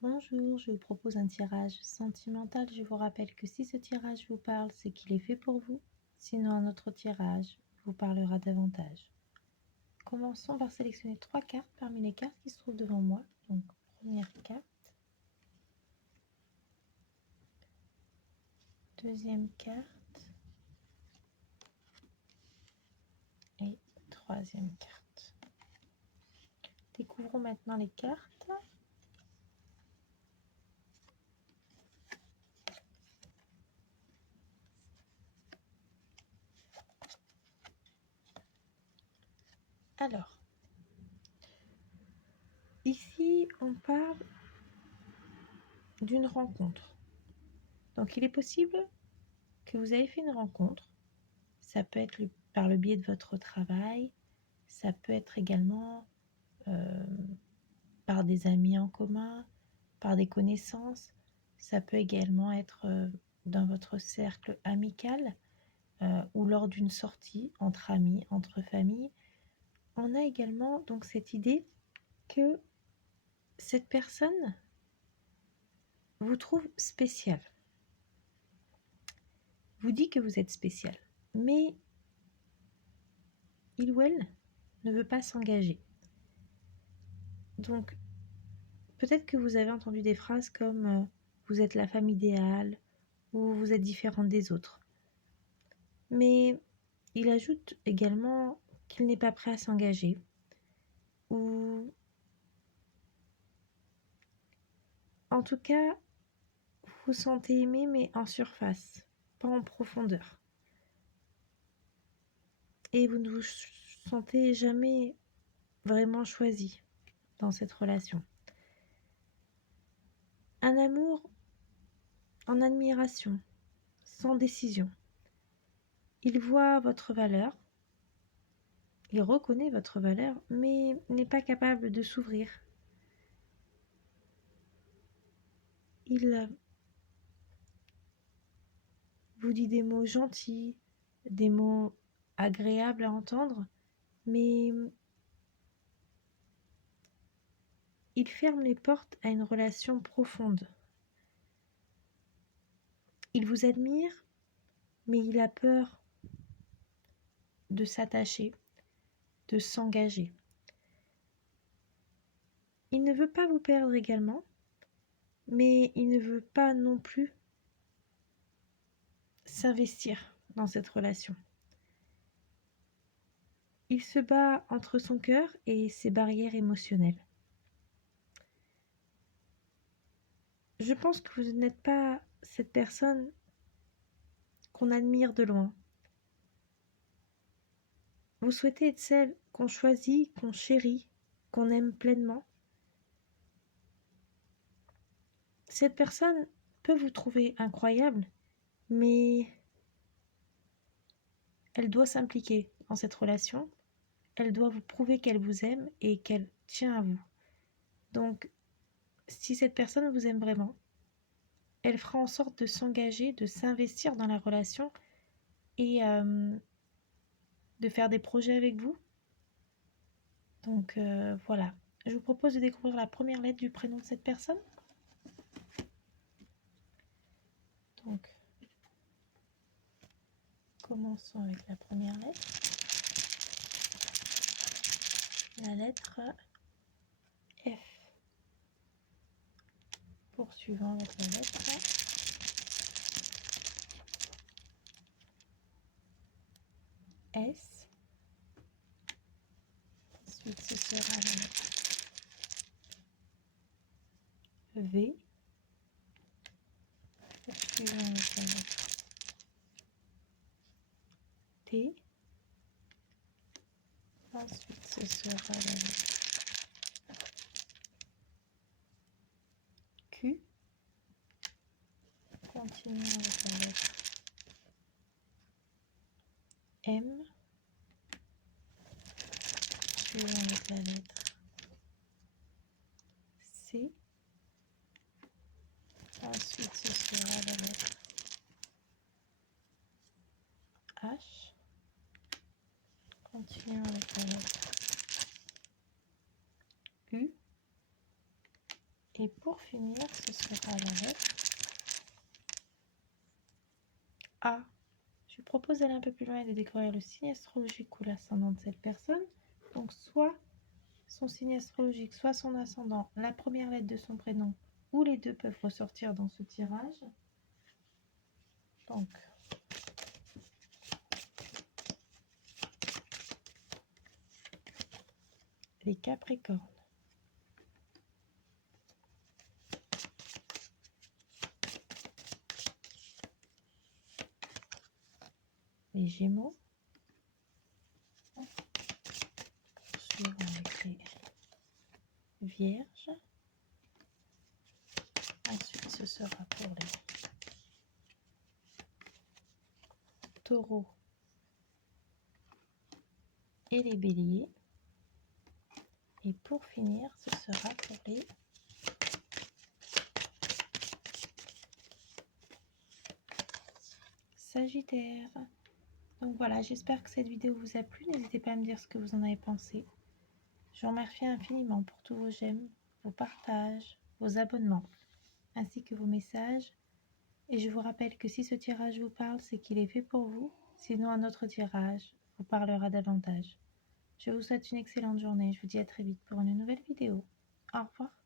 Bonjour, je vous propose un tirage sentimental. Je vous rappelle que si ce tirage vous parle, c'est qu'il est fait pour vous. Sinon, un autre tirage vous parlera davantage. Commençons par sélectionner 3 cartes parmi les cartes qui se trouvent devant moi. Donc, première carte, deuxième carte et troisième carte. Découvrons maintenant les cartes. Alors, ici, on parle d'une rencontre. Donc, il est possible que vous avez fait une rencontre. Ça peut être par le biais de votre travail, ça peut être également par des amis en commun, par des connaissances, ça peut également être dans votre cercle amical ou lors d'une sortie entre amis, entre familles. On a également donc cette idée que cette personne vous trouve spécial, vous dit que vous êtes spécial, mais il ou elle ne veut pas s'engager. Donc, peut-être que vous avez entendu des phrases comme vous êtes la femme idéale ou vous êtes différente des autres. Mais il ajoute également qu'il n'est pas prêt à s'engager ou en tout cas vous vous sentez aimé mais en surface, pas en profondeur. Et vous ne vous sentez jamais vraiment choisi dans cette relation. Un amour en admiration, sans décision. Il voit votre valeur, il reconnaît votre valeur, mais n'est pas capable de s'ouvrir. Il vous dit des mots gentils, des mots agréables à entendre, mais il ferme les portes à une relation profonde. Il vous admire, mais il a peur de s'attacher, de s'engager. Il ne veut pas vous perdre également, mais il ne veut pas non plus s'investir dans cette relation. Il se bat entre son cœur et ses barrières émotionnelles. Je pense que vous n'êtes pas cette personne qu'on admire de loin. Vous souhaitez être celle qu'on choisit, qu'on chérit, qu'on aime pleinement. Cette personne peut vous trouver incroyable, mais elle doit s'impliquer dans cette relation. Elle doit vous prouver qu'elle vous aime et qu'elle tient à vous. Donc, si cette personne vous aime vraiment, elle fera en sorte de s'engager, de s'investir dans la relation et de faire des projets avec vous. Donc voilà, je vous propose de découvrir la première lettre du prénom de cette personne. Donc, commençons avec la première lettre. La lettre F. Poursuivons avec la lettre S. Ensuite, ce sera la lettre V. Poursuivons avec la lettre T. Ensuite, ce sera la lettre Q. Continuons avec la lettre M. Suivons avec la lettre C. Ensuite, ce sera la lettre H. Continuons avec la lettre U. Et pour finir, ce sera la lettre A. Je vous propose d'aller un peu plus loin et de découvrir le signe astrologique ou l'ascendant de cette personne. Donc soit son signe astrologique, soit son ascendant, la première lettre de son prénom, ou les deux peuvent ressortir dans ce tirage. Donc, les Capricornes, les Gémeaux, suivant avec les Vierges. Ensuite, ce sera pour les Taureaux et les Béliers. Et pour finir, ce sera pour les Sagittaires. Donc voilà, j'espère que cette vidéo vous a plu. N'hésitez pas à me dire ce que vous en avez pensé. Je vous remercie infiniment pour tous vos j'aime, vos partages, vos abonnements, ainsi que vos messages. Et je vous rappelle que si ce tirage vous parle, c'est qu'il est fait pour vous. Sinon, un autre tirage vous parlera davantage. Je vous souhaite une excellente journée. Je vous dis à très vite pour une nouvelle vidéo. Au revoir.